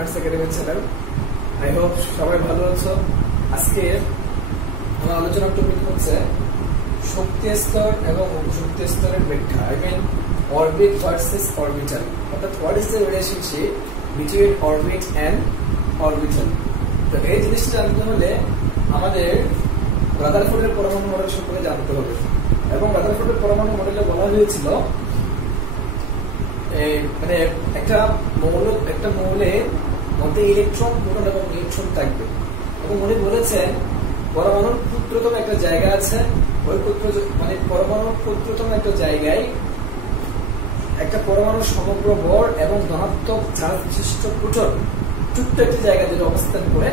Fine arts academy channel. I hope সবাই ভালো আছো। আজকে আমার আলোচনার টপিক হচ্ছে শক্তি স্তর এবং অপশক্তি স্তরের ব্যাখ্যা। I mean orbit versus orbital, অর্থাৎ what is the relationship between orbit and orbital. তো এই জিনিসটা জানতে হলে আমাদের রাদারফোর্ডের পরমাণু মডেল সম্পর্কে জানতে হবে। এবং রাদারফোর্ডের পরমাণু মডেলে বলা হয়েছিল মানে একটা মৌলের মধ্যে ইলেকট্রন, প্রোটন এবং নিউট্রন থাকবে। এবং উনি বলেছেন পরমাণুর ক্ষুদ্রতম একটা জায়গা আছে, ওই পরমাণুর ক্ষুদ্রতম একটা জায়গায় একটা পরমাণুর সমগ্র ভর এবং ধনাত্মক চার্জ বিশিষ্ট প্রোটন ছোট্ট একটি জায়গা যেটা অবস্থান করে,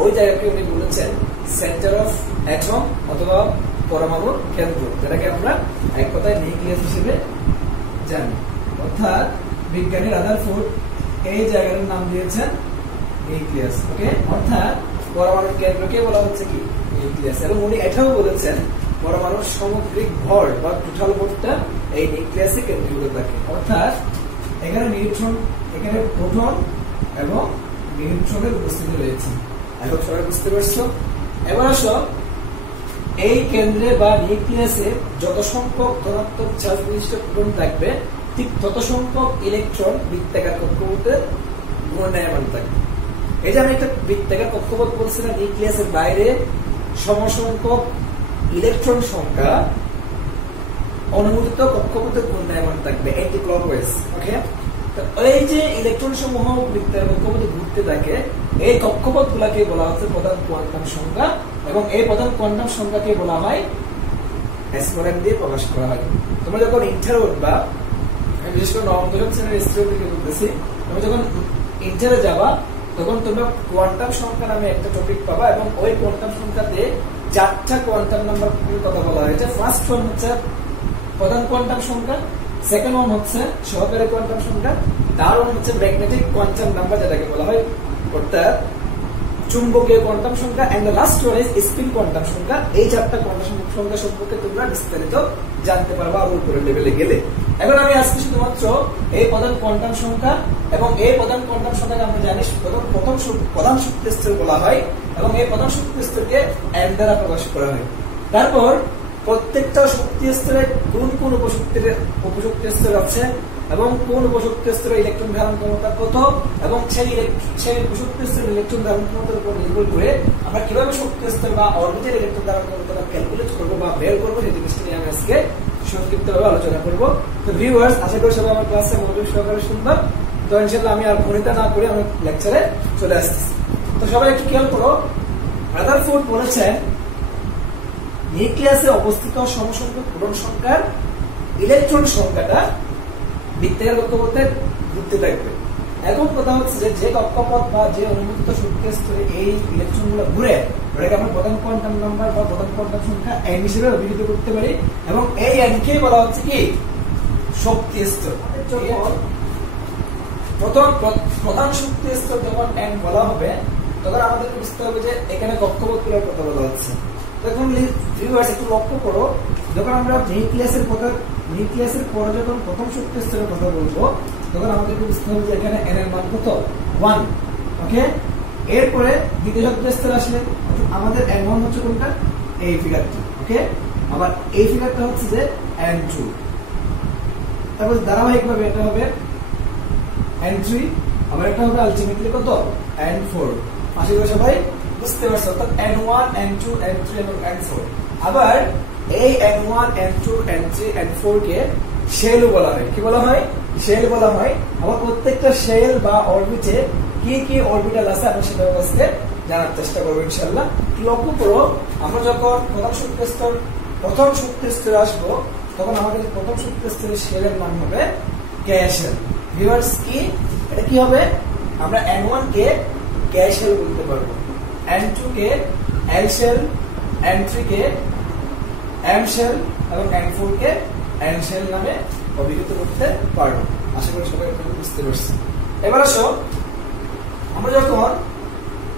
ওই জায়গাকে উনি বলেছেন সেন্টার অফ অ্যাটম অথবা পরমাণুর কেন্দ্র, যেটাকে আমরা এক কথায় নিউক্লিয়াস হিসেবে জানি। অর্থাৎ বিজ্ঞানী রাদারফোর্ড এই জায়গাটার নাম দিয়েছেন নিউক্লিয়াস। ওকে, অর্থাৎ পরমাণুর কেন্দ্রকে বলা হচ্ছে কি নিউক্লিয়াস। এবং উনি এটাও বলেছেন পরমাণুর সামগ্রিক ভর বা টোটাল ভরটা এই নিউক্লিয়াসে কেন্দ্রীভূত থাকে। অর্থাৎ এখানে নিউট্রন, এখানে প্রোটন এবং নিউট্রনের উপস্থিতি রয়েছে। এখন সবাই বুঝতে পারছো? এবার আসো, এই কেন্দ্রে বা নিউক্লিয়াসে যত সংখ্যক ধনাত্মক চার্জ বিশিষ্ট প্রোটন থাকবে, ঠিক তত সংখ্যক ইলেকট্রন বৃত্তাকার কক্ষপথে ঘূর্ণায়মান থাকবে। এই যে আমি একটা বৃত্তাকার কক্ষপথ বলছিলাম, নিউক্লিয়াসের বাইরে সমসংখ্যক ইলেকট্রন সংখ্যা অনুমোদিত কক্ষপথে ঘূর্ণায়মান থাকবে অ্যান্টি ক্লকওয়াইজ। ওকে, তো এই যে ইলেকট্রন সমূহ বৃত্তাকার কক্ষপথে ঘুরতে থাকে, এই কক্ষপথ গুলাকে বলা হচ্ছে প্রধান কোয়ান্টাম সংখ্যা। এবং এই প্রধান কোয়ান্টাম সংখ্যাকে বলা হয় এক্সপোনেন্ট দিয়ে প্রকাশ করা হয়। তোমরা যখন ইন্টার উঠবা, আমি বিশেষ করে নবম দশম শ্রেণীর স্টুডেন্টকে বলতেছি, তুমি যখন ইন্টারে যাবা তখন তোমরা কোয়ান্টাম সংখ্যা নামে একটা টপিক পাবা। এবং ওই কোয়ান্টাম সংখ্যাতে 4টা কোয়ান্টাম নাম্বার কথা বলা হয়েছে। ফার্স্ট ওয়ান হচ্ছে প্রধান কোয়ান্টাম সংখ্যা, সেকেন্ড ওয়ান হচ্ছে সহকারী কোয়ান্টাম সংখ্যা, থার্ড ওয়ান হচ্ছে ম্যাগনেটিক কোয়ান্টাম নাম্বার যেটাকে বলা হয় অর্থাৎ চুম্বকীয় কোয়ান্টাম সংখ্যা, and the last one is spin quantum সংখ্যা। এই 4টা কোয়ান্টাম সংখ্যা সম্পর্কে তোমরা বিস্তারিত জানতে পারবা আরো উপরের লেভেলে গেলে। এখন আমি আজকে শুধুমাত্র এই প্রধান কোয়ান্টাম সংখ্যা এবং এই প্রধান কোয়ান্টাম সংখ্যাকে আমরা জানি প্রধান শক্তি স্তর বলা হয়। এবং এই প্রধান শক্তি স্তরকে এন দ্বারা প্রকাশ করা হয়। তারপর প্রত্যেকটা শক্তি স্তরে কোন কোন উপশক্তি স্তর আছে এবং কোন উপশক্তি স্তরে ইলেকট্রন ধারণ ক্ষমতা কত, এবং সেই উপশক্তি স্তরের ইলেকট্রন ধারণ ক্ষমতার উপর নির্ভর করে আমরা কিভাবে শক্তি স্তর বা অরবিটাল ইলেকট্রন ধারণ ক্ষমতাটা ক্যালকুলেট করবো বা বের করবো, সেই জিনিসটা নিয়ে আমি আজকে সংক্ষিপ্তভাবে আলোচনা করবো। তো ভিউয়ার্স, আশা করি সবাই আমার ক্লাসে মনোযোগ সহকারে শুনবা। তো ইনশাআল্লাহ আমি আর ভনিতা না করে আমার লেকচারে চলে আসতেছি। তো সবাই একটু খেয়াল করো, রাদারফোর্ড বলেছেন নিউক্লিয়াসে অবস্থিত সমসংখ্যক প্রোটন সংখ্যার ইলেকট্রন সংখ্যাটা বৃত্তাকার কক্ষপথে ঘুরতে থাকবে। এখন কথা হচ্ছে যে কক্ষপথ বা যে অনুমোদিত শক্তি স্তরে এই ইলেকট্রন গুলো ঘুরে, ওটাকে আমরা প্রধান কোয়ান্টাম নাম্বার বা প্রধান কোয়ান্টাম সংখ্যা এন হিসেবে অভিহিত করতে পারি। এবং এই এন কে বলা হচ্ছে কি শক্তি স্তর। প্রধান শক্তি স্তর যখন এন বলা হবে, তখন আমাদের বুঝতে হবে যে এখানে কক্ষপথ গুলোর কথা বলা হচ্ছে। তখন ভিউয়ার্স একটু লক্ষ্য করো, যখন আমরা নিউক্লিয়াসের পরে যখন প্রথম শক্তি স্তরের কথা বলবো, তখন আমাদেরকে বুঝতে হবে যে এখানে এন এর মান কত 1। ওকে, এরপরে দ্বিতীয় শক্তি স্তর আসলে আমাদের N1 হচ্ছে কোনটা, এই ফিগারটা। ওকে, আবার এই ফিগারটা হচ্ছে যে N2। তারপর ধারাবাহিকভাবে এটা হবে N3, আবার এটা হবে আলটিমেটলি কত N4। আশা করি সবাই বুঝতে পারছো। অর্থাৎ N1, N2, N3 এবং N4। আবার এই N1, N2, N3, N4 কে শেল বলা হয়। কি বলা হয়? শেল বলা হয়। আবার প্রত্যেকটা শেল বা অরবিটে কি কি অরবিটাল আছে আমি সেটা আজকে জানার চেষ্টা করবো ইনশাআল্লাহ। লক্ষ্য করো, আমরা যখন প্রথম শক্তি স্তরে আসবো, তখন আমাদের প্রথম শক্তি স্তরের শেলের নাম হবে কে শেল। ভিউয়ার্স, কি এটা কি হবে? আমরা N1 কে কে শেল বলতে পারবো, N2 কে এল শেল, N3 কে এম শেল এবং N4 কে এন শেল নামে অভিহিত করতে পারবো। আশা করি সবাই বুঝতে পারছি। এবার আসো,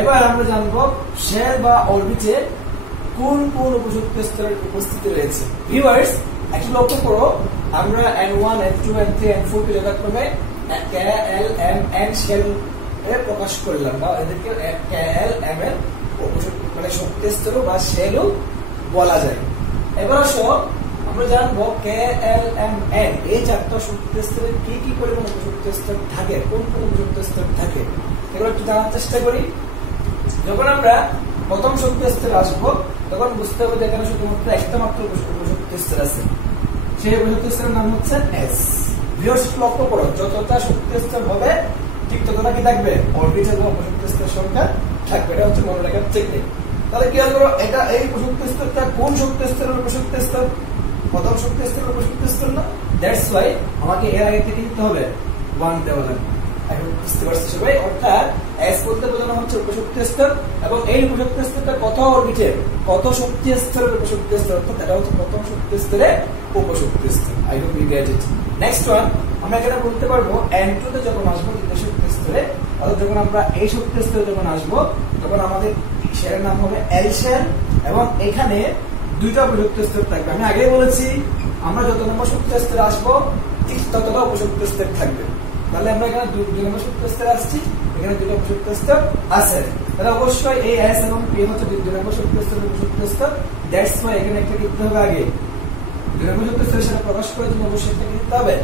এবার আমরা জানবো শেল বা অরবিটে কোন কোন উপশক্তি স্তরের উপস্থিতি রয়েছে। ভিউয়ার্স, একটু লক্ষ্য করো, আমরা N1, N2, N3, N4 কে যথাক্রমে কে, এল, এম, এন শেল প্রকাশ করলাম, বা এদেরকে KLMN মানে শক্তি স্তর বা শেলও বলা যায়। এবার আসো আমরা জানবো KLMN এই চারটা শক্তি স্তরে কি কি পরিমাণ উপশক্তি স্তর থাকে, কোন কোন উপশক্তি স্তর থাকে, এগুলো একটু জানার চেষ্টা করি। যখন আমরা প্রথম শক্তি স্তরে আসবো তখন বুঝতে হবে যে এখানে শুধুমাত্র একটা মাত্র উপশক্তি স্তর আছে, সেই উপশক্তি স্তরের নাম হচ্ছে S। ভিউয়ার্স লক্ষ্য করো, যতটা শক্তি স্তর হবে ঠিক ততটা কি থাকবে অরবিটাল বা উপশক্তি স্তর সংখ্যা থাকবে। এটা হচ্ছে মনে রাখার টেকনিক। তাহলে কি হলো, এটা এই উপশক্তি স্তরটা কোন শক্তি স্তরের উপশক্তি স্তর? প্রথম শক্তি স্তরের উপশক্তি স্তর না, দ্যাটস ওয়াই আমাকে এর আগে থেকে দিতে হবে 1 দেওয়া লাগবে। এখন বুঝতে পারছি সবাই? অর্থাৎ S বলতে বোঝানো হচ্ছে উপশক্তি স্তর, এবং এই উপশক্তি স্তরটা কত অরবিটের, কত শক্তি স্তরের উপশক্তি স্তর, অর্থাৎ এটা হচ্ছে প্রথম শক্তি স্তরের উপশক্তি স্তর। I hope you get it. Next one, আমরা এখানে বলতে পারবো N2 তে যখন আসবো দ্বিতীয় শক্তি স্তরে, অর্থাৎ যখন আমরা এই শক্তি স্তরে যখন আসবো তখন আমাদের শেলের নাম হবে L শেল, এবং এখানে দুইটা উপশক্তি স্তর থাকবে। আমি আগেই বলেছি আমরা যত নম্বর শক্তি স্তরে আসবো ঠিক ততটা উপশক্তি স্তর থাকবে। তাহলে আমরা এখানে 2 নম্বর শক্তি স্তরে আসছি, এখানে দুটো উপশক্তি স্তর আছে, তাহলে অবশ্যই এই S এবং P হচ্ছে 2 নম্বর শক্তি স্তরের উপশক্তি স্তর। দ্যাটস ওয়াই এখানে একটা দিতে হবে আগে 2 নম্বর শক্তি স্তরে, সেটা প্রকাশ করার জন্য অবশ্যই একটা দিতে হবে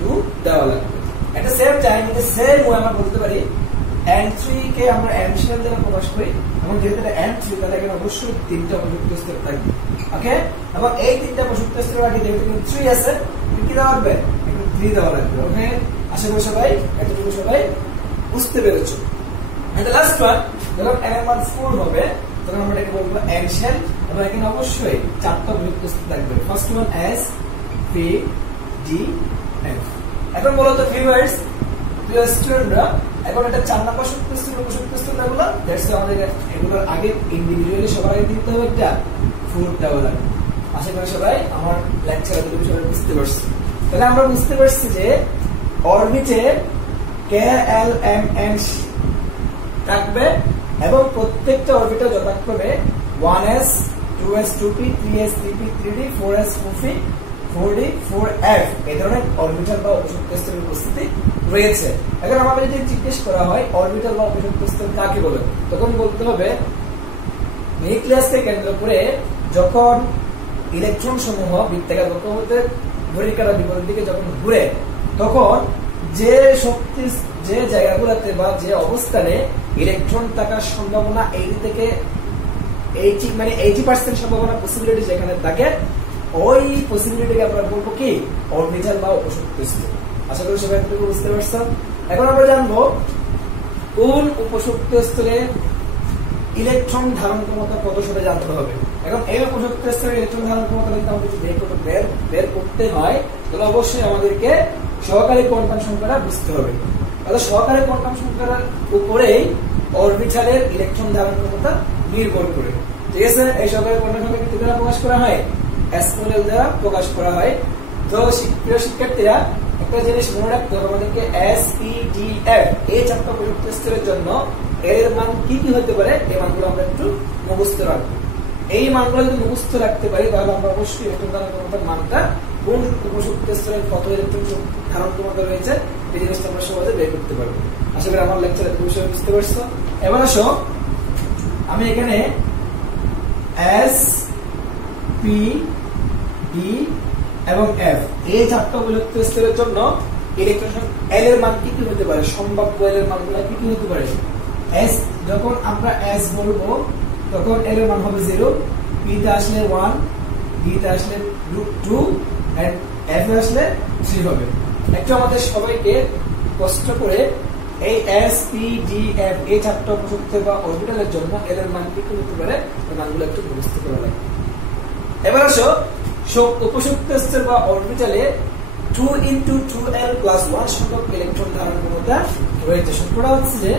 2 দেওয়া লাগবে। At the same time in the same way আমরা বলতে পারি N3 কে আমরা N শেল দ্বারা প্রকাশ করি, এবং যেহেতু এটা N3 তাহলে এখানে অবশ্যই 3টা উপশক্তি স্তর থাকবে। ওকে, এবং এই 3টা উপশক্তি স্তরের আগে যেহেতু 3 আছে, কি দেওয়া লাগবে? 3 দেওয়া লাগবে। ওকে, আশা করি সবাই এতটুকু সবাই বুঝতে পেরেছো। এন্ড দ্য লাস্ট ওয়ান, যখন n এর মান 4 হবে তখন আমরা এটাকে বলবো N শেল, এবং এখানে অবশ্যই 4টা উপশক্তি স্তর থাকবে। First one S, P, D, F। এখন বলো তো ভিউয়ার্স, প্রিয় স্টুডেন্টরা, এখন এটা 4 নম্বর শক্তি স্তর উপশক্তি স্তর এগুলো, দ্যাটস আমাদের এগুলোর আগে ইন্ডিভিজুয়ালি সবার আগে দিতে হবে একটা 4 দেওয়া লাগবে। আশা করি সবাই আমার লেকচার এতটুকু সবাই বুঝতে পারছি। তাহলে আমরা বুঝতে পারছি যে অরবিটে KLMN থাকবে, এবং প্রত্যেকটা অরবিটাল যথাক্রমে 1s, 2s, 2p, 3s, 3p, 3d, 4s, 4p, 4d, 4f এই ধরনের অরবিটাল বা উপশক্তি স্তরের উপস্থিতি রয়েছে। এখন আমাদের যদি জিজ্ঞেস করা হয় অরবিটাল বা উপশক্তি স্তর কাকে বলে, তখন বলতে হবে নিউক্লিয়াসকে কেন্দ্র করে যখন ইলেকট্রন সমূহ বৃত্তাকার কক্ষপথের ঘড়ির কাঁটার বিপরীত দিকে যখন ঘুরে, তখন যে শক্তি, যে জায়গাগুলোতে বা যে অবস্থানে ইলেকট্রন থাকার সম্ভাবনা 80 থেকে 80% সম্ভাবনা পসিবিলিটি যেখানে থাকে, ওই পসিবিলিটিকে আমরা বলবো কি অরবিটাল বা উপশক্তি স্তর। আশা করি সবাই একটু বুঝতে পারছো। এখন আমরা জানবো কোন উপশক্তি স্তরে ইলেকট্রন ধারণ ক্ষমতা কত সেটা জানতে হবে। এখন এই উপশক্তি স্তরে ইলেকট্রন ধারণ ক্ষমতা যদি আমাদের বের করতে হয়, তাহলে অবশ্যই আমাদেরকে সহকারী কোয়ান্টাম সংখ্যাটা বুঝতে হবে। তাহলে সহকারী কোয়ান্টাম সংখ্যার উপরেই অরবিটালের ইলেকট্রন ধারণ ক্ষমতা নির্ভর করে। ঠিক আছে, এই সহকারী কোয়ান্টাম সংখ্যা কি দ্বারা প্রকাশ করা হয়? এক্সপোনেনশিয়াল দ্বারা প্রকাশ করা হয়। তো প্রিয় শিক্ষার্থীরা, একটা জিনিস মনে রাখতে হবে আমাদেরকে, S, P, D, F এই 4টা উপশক্তি স্তরের জন্য এর মান কি কি হতে পারে, এই মানগুলো আমরা একটু মুখস্থ রাখবো। এই মানগুলো যদি মুখস্থ রাখতে পারি তাহলে আমরা অবশ্যই ইলেকট্রন ধারণ ক্ষমতার মানটা কোন উপশক্তি স্তরে কত ইলেকট্রন ধারণ ক্ষমতা রয়েছে এই জিনিসটা আমরা সহজে বের করতে পারবো। আশা করি আমার লেকচারে বিষয় বুঝতে পারছো। এবার আসো, আমি এখানে S, P, D এবং F এই 4টা উপশক্তি স্তরের জন্য ইলেকট্রন L এর মান কি কি হতে পারে, সম্ভাব্য L এর মানগুলো কি কি হতে পারে। S যখন আমরা S বলবো তখন L এর মান হবে 0, P তে আসলে 1, D তে আসলে 2 and F এ আসলে 3 হবে। একটু আমাদের সবাইকে কষ্ট করে এই S, P, D, F এই 4টা উপশক্তি বা অরবিটালের জন্য L এর মান কি কি হতে পারে এই মানগুলো একটু মুখস্থ করা লাগবে। এবার আসো, উপশক্তি স্তর বা অরবিটালে 2 into 2l plus 1 সংখ্যক ইলেকট্রন ধারণ ক্ষমতা রয়েছে। সূত্রটা হচ্ছে যে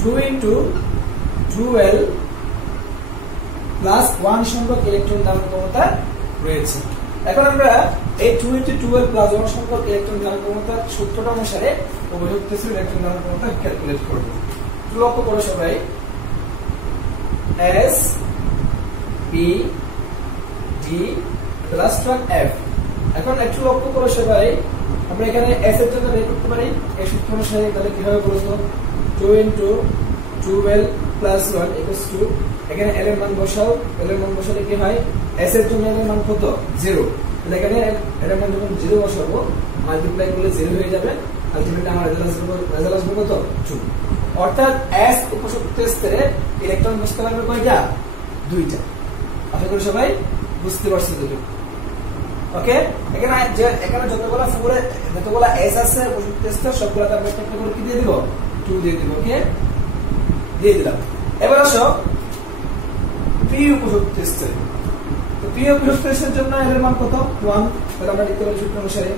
2 into 2l plus 1 সংখ্যক ইলেকট্রন ধারণ ক্ষমতা রয়েছে। এখন আমরা এই 2 into 2l plus 1 সংখ্যক ইলেকট্রন ধারণ ক্ষমতার সূত্রটা অনুসারে উপশক্তি স্তরের ইলেকট্রন ধারণ ক্ষমতা ক্যালকুলেট করব। লক্ষ্য করো সবাই, S, P, D, the last one F এখন একটু লক্ষ্য করো সবাই, আমরা এখানে s এর জন্য বের করতে পারি এই সূত্র অনুসারে। তাহলে কিভাবে বলতো 2 into 12 plus 1 equals to, এখানে l এর মান বসাও, l এর মান বসালে কি হয়, s এর জন্য l এর মান কত 0, তাহলে এখানে l এর মান যখন 0 বসাবো মাল্টিপ্লাই করলে 0 হয়ে যাবে, আলটিমেটলি আমার রেজাল্ট আসবে কত 2। অর্থাৎ s উপশক্তি স্তরে ইলেকট্রন বসতে পারবে কয়টা, 2টা। আশা করি সবাই বুঝতে পারছো দুটো। ওকে, এখানে যতগুলা s আছে উপশক্তি স্তর সবগুলোতে আমরা একটা করে কি দিয়ে দিব, 2 দিয়ে দিব। ওকে, দিয়ে দিলাম। এবার আসো p উপশক্তি স্তরে। তো p উপশক্তি স্তরের জন্য এর মান কত 1, তাহলে আমরা লিখতে পারি সূত্র অনুসারে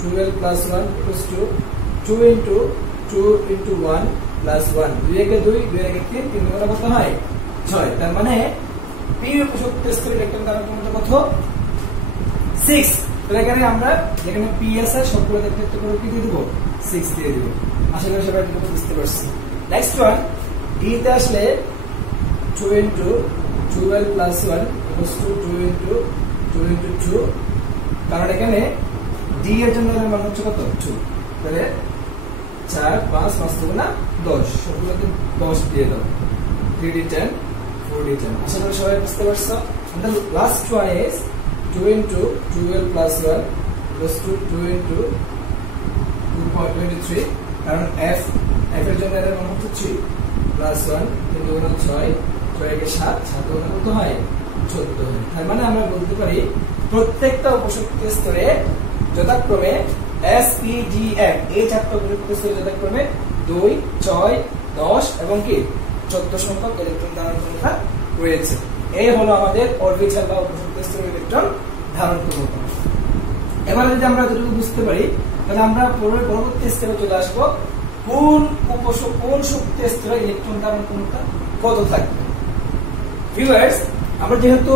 12 plus 1 equals to 2 into 2 into 1 plus 1, 2 একে 2, 2 একে 3, 3 গুণে কত হয় 6। তার মানে p উপশক্তি স্তরে ইলেকট্রন দান ক্ষমতা কত 6। তাহলে এখানে আমরা যেখানে p আছে সবগুলো দেখতে করে কি দিয়ে দিব, 6 দিয়ে দিব। আশা করি সবাই এটা বুঝতে পারছি। নেক্সট ওয়ান, d তে আসলে 2 into 12 plus 1 equals to 2 into 2 into 2, কারণ এখানে d এর জন্য এর মান হচ্ছে কত 2, তাহলে 4 5 5 গুণা 10, সবগুলোতে 10 দিয়ে দাও, 3d10 4d10। আশা করি সবাই বুঝতে পারছো। And the last one is 2 into 12 plus 1 equals to 2 into 2.23, কারণ f এর জন্য এর মান হচ্ছে 3 plus 1 3 গুণা 6, 6 একে 7, 7 গুণা কত হয় 14 হয়। তার মানে আমরা বলতে পারি প্রত্যেকটা উপশক্তি স্তরে যথাক্রমে s p d f এই চারটি উপশক্তি স্তরে যথাক্রমে 2 6 10 এবং কি 14 সংখ্যক ইলেকট্রন ধারণ ক্ষমতা রয়েছে। এই হলো আমাদের অরবিটাল বা উপশক্তি স্তরের ইলেকট্রন ধারণ ক্ষমতা। এবারে যদি আমরা যতটুকু বুঝতে পারি, তাহলে আমরা পরবর্তী স্তরে চলে আসবো কোন শক্তি স্তরে ইলেকট্রন ধারণ ক্ষমতা কত থাকবে। ভিউয়ার্স, আমরা যেহেতু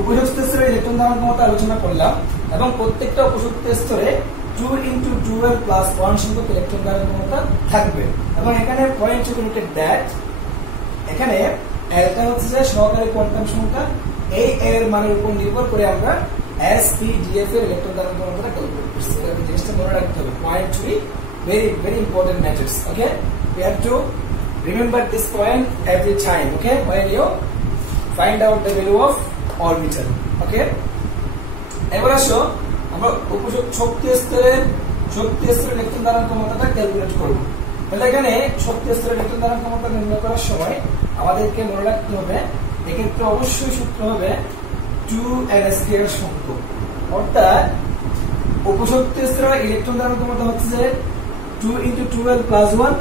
উপশক্তি স্তরে ইলেকট্রন ধারণ ক্ষমতা আলোচনা করলাম এবং প্রত্যেকটা উপশক্তি স্তরে 2 into 12 plus 1 সংখ্যক ইলেকট্রন ধারণ ক্ষমতা থাকবে এবং এখানে পয়েন্ট টু নোটেড দ্যাট এখানে এলটা হচ্ছে যে সহকারী কোয়ান্টাম সংখ্যা, এই এর মানের উপর নির্ভর করে আমরা s p d f এর ইলেকট্রন ধারণ ক্ষমতাটা ক্যালকুলেট করছি। এটা জিনিসটা মনে রাখতে হবে, point two very important matters. Okay, we have to remember this point every time. Okay, when you find out the value of orbital. Okay, এবার আসো আমরা শক্তি স্তরের ইলেকট্রন ধারণ ক্ষমতাটা ক্যালকুলেট করব। তাহলে এখানে শক্তি স্তরের ইলেকট্রন ধারণ ক্ষমতা নির্ণয় করার সময় আমাদেরকে মনে রাখতে হবে এক্ষেত্রে অবশ্যই সূত্র হবে 2n² সংখ্যক। অর্থাৎ উপশক্তি স্তরের ইলেকট্রন ধারণ ক্ষমতা হচ্ছে যে 2 into 12 plus 1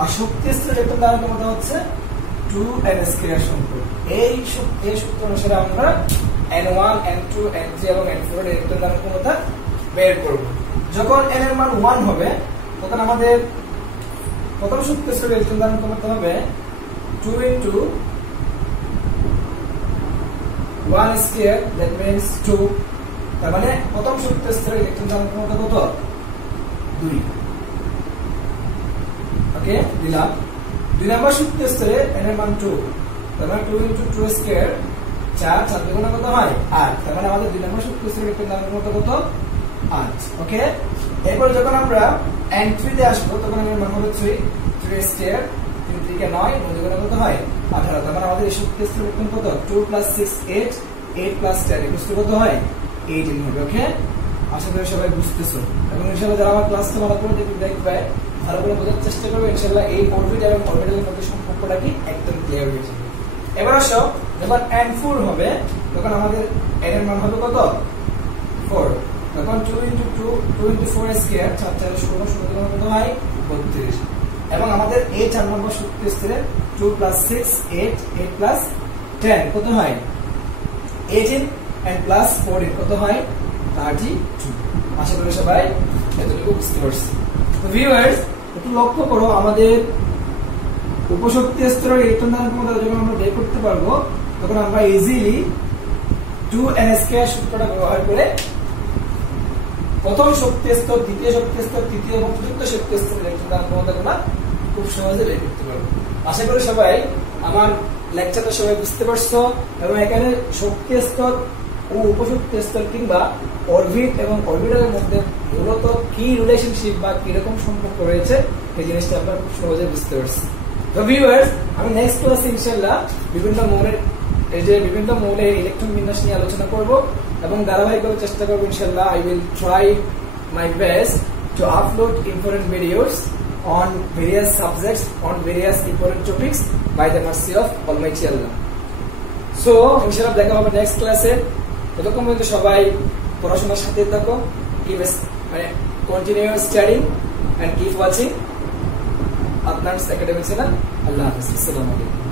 আর শক্তি স্তরের ইলেকট্রন ধারণ ক্ষমতা হচ্ছে 2n² সংখ্যক। এই সূত্র অনুসারে আমরা n1 n2 n3 এবং n4 এর ইলেকট্রন ধারণ ক্ষমতা বের করব। যখন n এর মান 1 হবে তখন আমাদের প্রথম শক্তি স্তরের ইলেকট্রন ধারণ ক্ষমতা হবে 2 into 1², that means 2, তার মানে প্রথম শক্তি স্তরের ইলেকট্রন ধারণ ক্ষমতা কত 2। ওকে, দিলাম। 2 নম্বর শক্তি স্তরে n এর মান 2, তার মানে 2 into 2², 4 7 গুণা কত হয় 8, তার মানে আমাদের 2 নম্বর শক্তি স্তরের ইলেকট্রন ধারণ ক্ষমতা কত 8। ওকে, এরপর যখন আমরা n3 তে আসবো তখন এর মান হবে 3 3², 3 3 9, 9 গুণা কত হয় 18, তার মানে আমাদের এই শক্তি স্তরের ইলেকট্রন কত 2 + 6 8, 8 + 10 ইকুয়াল টু কত হয় 18 হবে। ওকে, আশা করি সবাই বুঝতেছো এবং ইনশাআল্লাহ যারা আমার ক্লাসটা ভালো করে দেখবে ভালো করে বোঝার চেষ্টা করবে, ইনশাআল্লাহ এই অরবিট এবং অরবিটালের মধ্যে সম্পর্কটা কি একদম ক্লিয়ার হয়ে যাবে। এবার আসো যখন n4 হবে তখন আমাদের n এর মান হবে কত 4, তখন 2 into 4² 4 4 16 16 কত হয় 32 এবং আমাদের এই 4 নম্বর শক্তি স্তরে 2 + 6 8, 8 + 10 কত হয় 18 and +14 কত হয় 32। আশা করি সবাই এতটুকু বুঝতে পারছি। তো ভিউয়ার্স, একটু লক্ষ্য করো আমাদের উপশক্তি স্তরের ইলেকট্রন ধারণ ক্ষমতা যখন আমরা বের করতে পারবো তখন আমরা ইজিলি 2n² সূত্রটা ব্যবহার করে প্রথম শক্তি স্তর, দ্বিতীয় শক্তি স্তর, তৃতীয় এবং চতুর্থ শক্তি স্তরের ইলেকট্রন ধারণ ক্ষমতাগুলো খুব সহজে বের করতে পারবো। আশা করি সবাই আমার লেকচারটা সবাই বুঝতে পারছো এবং এখানে শক্তি স্তর ও উপশক্তি স্তর কিংবা অরবিট এবং অরবিটালের মধ্যে মূলত কি রিলেশনশিপ বা কি রকম সম্পর্ক রয়েছে এই জিনিসটা আমরা খুব সহজে বুঝতে পারছি। তো ভিউয়ার্স, আমি নেক্সট ক্লাসে ইনশাআল্লাহ বিভিন্ন মৌলের ইলেকট্রন বিন্যাস নিয়ে আলোচনা করব এবং ধারাবাহিকভাবে চেষ্টা করব ইনশাআল্লাহ। I will try my best to upload important videos on various subjects, on various important topics by the mercy of Almighty Allah. So ইনশাআল্লাহ দেখা হবে নেক্সট ক্লাসে। ততক্ষণ পর্যন্ত সবাই পড়াশোনার সাথে থাকো, continue studying and keep watching Adnan's academic channel. Allah Hafiz. Assalamu alaikum.